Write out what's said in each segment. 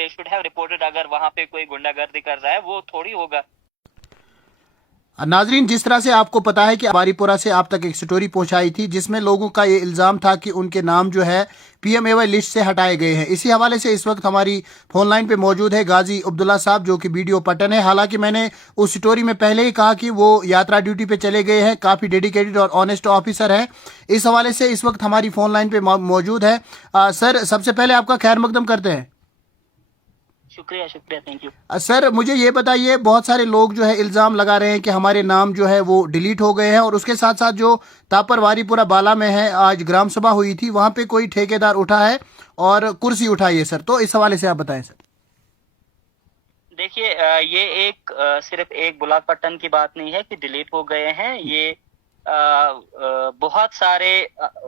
They should have reported. अगर वहां पे कोई गुंडागर्दी कर रहा है वो थोड़ी होगा। नाजरीन, जिस तरह से आपको पता है कि बारीपुरा से आप तक एक स्टोरी पहुंचाई थी जिसमें लोगों का ये इल्ज़ाम था कि उनके नाम जो है PMAY लिस्ट से हटाए गए हैं। इसी हवाले से इस वक्त हमारी फोन लाइन पे मौजूद है गाजी अब्दुल्ला साहब, जो कि BDO पटन है। हालांकि मैंने उस स्टोरी में पहले ही कहा कि वो यात्रा ड्यूटी पे चले गए हैं, काफ़ी डेडिकेटेड और ऑनेस्ट ऑफिसर है। इस हवाले से इस वक्त हमारी फोन लाइन पे मौजूद है। सर, सबसे पहले आपका खैर मकदम करते हैं। शुक्रिया शुक्रिया, थैंक यू। सर, मुझे ये बताइए, बहुत सारे लोग जो है इल्ज़ाम लगा रहे हैं कि हमारे नाम जो है वो डिलीट हो गए हैं, और उसके साथ साथ जो तापर वारीपुरा बाला में है, आज ग्राम सभा हुई थी, वहां पे कोई ठेकेदार उठा है और कुर्सी उठाई है। सर, तो इस हवाले से आप बताएं सर। देखिए, ये एक सिर्फ एक बुलाकपट्टन की बात नहीं है कि डिलीट हो गए हैं। ये बहुत सारे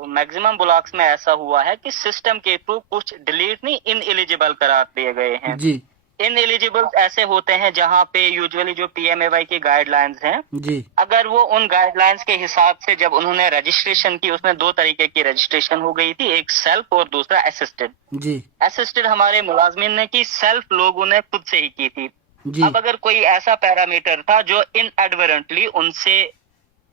मैक्सिमम ब्लॉक्स में ऐसा हुआ है कि सिस्टम के थ्रू कुछ डिलीट नहीं, इनएलिजिबल करार दिए गए हैं। जी इनएलिजिबल ऐसे होते हैं जहां पे यूजुअली जो PMAY की गाइडलाइंस हैं, जी अगर वो उन गाइडलाइंस के हिसाब से जब उन्होंने रजिस्ट्रेशन की, उसमें दो तरीके की रजिस्ट्रेशन हो गई थी, एक सेल्फ और दूसरा असिस्टेड। जी असिस्टेड हमारे मुलाजमीन ने की, सेल्फ लोगों ने खुद से ही की थी। जी अब अगर कोई ऐसा पैरामीटर था जो इनएडवर्टेंटली उनसे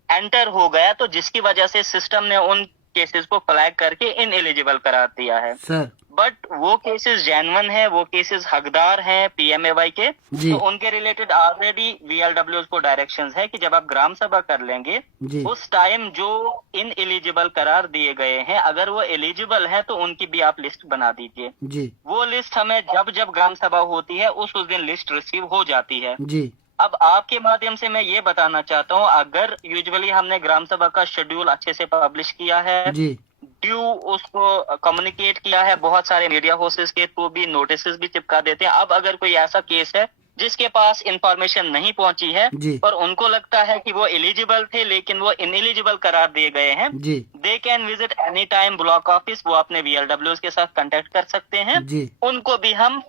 एंटर हो गया, तो जिसकी वजह से सिस्टम ने उन केसेस को फ्लैग करके इनएलिजिबल करार दिया है। सर। बट वो केसेस जेन्युइन है, वो केसेस हकदार हैं PMAY के, जी तो उनके रिलेटेड ऑलरेडी VLWs को डायरेक्शंस है कि जब आप ग्राम सभा कर लेंगे जी उस टाइम जो इनएलिजिबल करार दिए गए हैं, अगर वो एलिजिबल है तो उनकी भी आप लिस्ट बना दीजिए। जी वो लिस्ट हमें जब जब ग्राम सभा होती है उस दिन लिस्ट रिसीव हो जाती है। जी अब आपके माध्यम से मैं ये बताना चाहता हूँ, अगर यूजुअली हमने ग्राम सभा का शेड्यूल अच्छे से पब्लिश किया है, जी ड्यू उसको कम्युनिकेट किया है, बहुत सारे मीडिया हाउसेस के थ्रू भी नोटिस भी चिपका देते हैं। अब अगर कोई ऐसा केस है जिसके पास इंफॉर्मेशन नहीं पहुंची है जी और उनको लगता है कि वो एलिजिबल थे लेकिन वो इनएलिजिबल करार दिए गए हैं, जी they can visit any time block office. वो अपने VLWs के साथ कांटेक्ट कर सकते हैं। जी उनको भी हम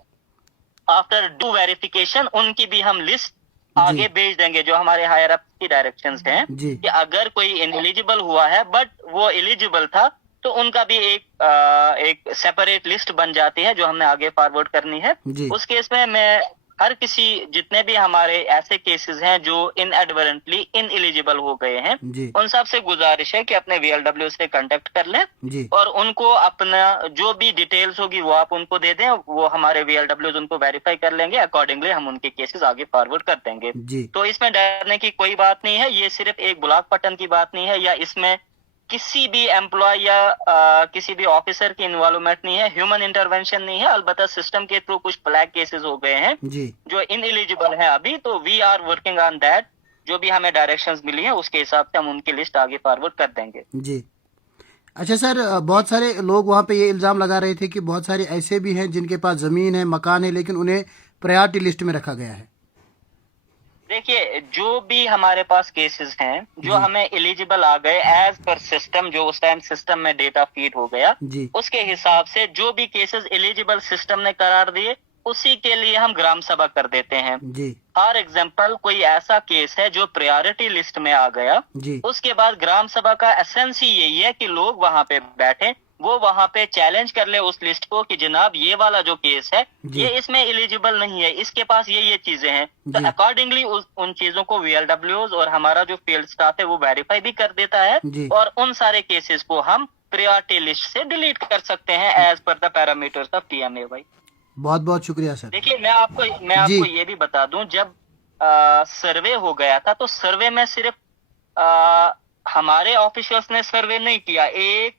आफ्टर ड्यू वेरिफिकेशन उनकी भी हम लिस्ट आगे जी भेज देंगे, जो हमारे हायर अप की डायरेक्शंस हैं जी कि अगर कोई इनएलिजिबल हुआ है बट वो एलिजिबल था तो उनका भी एक सेपरेट लिस्ट बन जाती है जो हमने आगे फॉरवर्ड करनी है। जी उस केस में मैं हर किसी, जितने भी हमारे ऐसे केसेस हैं जो इनएडवर्टेंटली इनएलिजिबल हो गए हैं, जी उन सब से गुजारिश है कि अपने VLW से कांटेक्ट कर लें जी और उनको अपना जो भी डिटेल्स होगी वो आप उनको दे दें। वो हमारे VLWs उनको वेरीफाई कर लेंगे, अकॉर्डिंगली हम उनके केसेस आगे फॉरवर्ड कर देंगे। जी तो इसमें डरने की कोई बात नहीं है। ये सिर्फ एक बुलाकपट्टन की बात नहीं है, या इसमें किसी भी एम्प्लॉय या किसी भी ऑफिसर की इन्वॉल्वमेंट नहीं है, ह्यूमन इंटरवेंशन नहीं है। अलबत्ता सिस्टम के थ्रू कुछ फ्लैग केसेस हो गए हैं जी जो इनएलिजिबल है अभी, तो we are working on that. जो भी हमें डायरेक्शंस मिली है उसके हिसाब से हम उनकी लिस्ट आगे फॉरवर्ड कर देंगे। जी। अच्छा सर, बहुत सारे लोग वहाँ पे ये इल्ज़ाम लगा रहे थे कि बहुत सारे ऐसे भी हैं जिनके पास ज़मीन है, मकान है, लेकिन उन्हें प्रायोरिटी लिस्ट में रखा गया है। देखिए, जो भी हमारे पास केसेस हैं जो जी हमें एलिजिबल आ गए एज पर सिस्टम, जो उस टाइम सिस्टम में डेटा फीड हो गया, जी उसके हिसाब से जो भी केसेस एलिजिबल सिस्टम ने करार दिए उसी के लिए हम ग्राम सभा कर देते हैं। जी फॉर एग्जाम्पल, कोई ऐसा केस है जो प्रायोरिटी लिस्ट में आ गया, जी उसके बाद ग्राम सभा का एसेंस ही यही है कि लोग वहां पे बैठे, वो वहां पे चैलेंज कर ले उस लिस्ट को कि जनाब ये वाला जो केस है जी ये इसमें एलिजिबल नहीं है, इसके पास ये चीजें हैं। तो जी अकॉर्डिंगली उन चीजों को VLWs और हमारा जो फील्ड स्टाफ है वो वेरीफाई भी कर देता है, जी और उन सारे केसेस को हम प्रायोरिटी लिस्ट से डिलीट कर सकते हैं as per the parameters of PMAY। बहुत बहुत शुक्रिया सर। देखिए, मैं जी आपको ये भी बता दूं, जब सर्वे हो गया था तो सर्वे में सिर्फ हमारे ऑफिशियल्स ने सर्वे नहीं किया, एक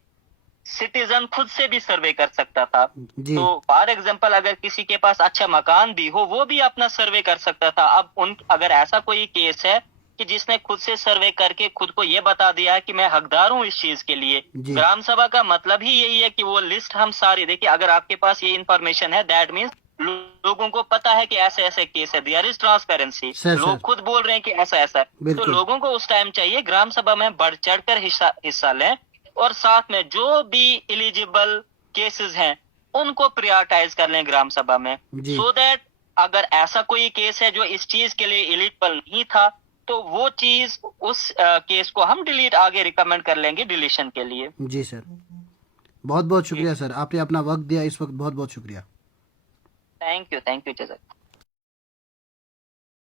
सिटीजन खुद से भी सर्वे कर सकता था। जी तो फॉर एग्जांपल, अगर किसी के पास अच्छा मकान भी हो वो भी अपना सर्वे कर सकता था। अब अगर ऐसा कोई केस है कि जिसने खुद से सर्वे करके खुद को ये बता दिया है कि मैं हकदार हूँ इस चीज के लिए, जी ग्राम सभा का मतलब ही यही है कि वो लिस्ट हम सारी, देखिए अगर आपके पास ये इंफॉर्मेशन है दैट मीन्स लोगों को पता है कि ऐसे ऐसे केस है, देयर इज ट्रांसपेरेंसी, सर लोग सर खुद बोल रहे हैं कि ऐसा ऐसा है। तो बिल्कुल लोगों को उस टाइम चाहिए ग्राम सभा में बढ़ चढ़कर हिस्सा लें, और साथ में जो भी एलिजिबल केसेस हैं उनको प्रायोरिटाइज कर लें ग्राम सभा में, जी सो दैट अगर ऐसा कोई केस है जो इस चीज के लिए एलिजिबल नहीं था तो वो चीज उस केस को हम डिलीट आगे रिकमेंड कर लेंगे डिलीशन के लिए। जी सर, बहुत बहुत जी, शुक्रिया सर, आपने अपना वक्त दिया इस वक्त, बहुत बहुत शुक्रिया। Thank you जजाक।